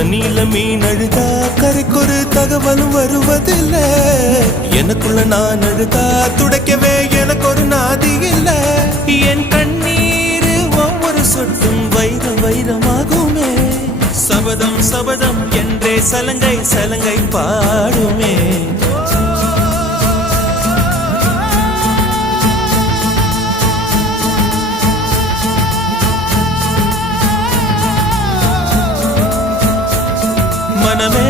தண்ணியில மீன் அழுதா கரைக்கொரு தகவலும் வருவதில்லை. எனக்குள்ள நான் அழுதா துடைக்கவே எனக்கு ஒரு நாதி இல்லை. என் கண்ணீர் ஒவ்வொரு சொட்டும் வைரம் வைரமாகுமே. சபதம் சபதம் என்றே சலங்கை சலங்கை பாடுமே. மனமே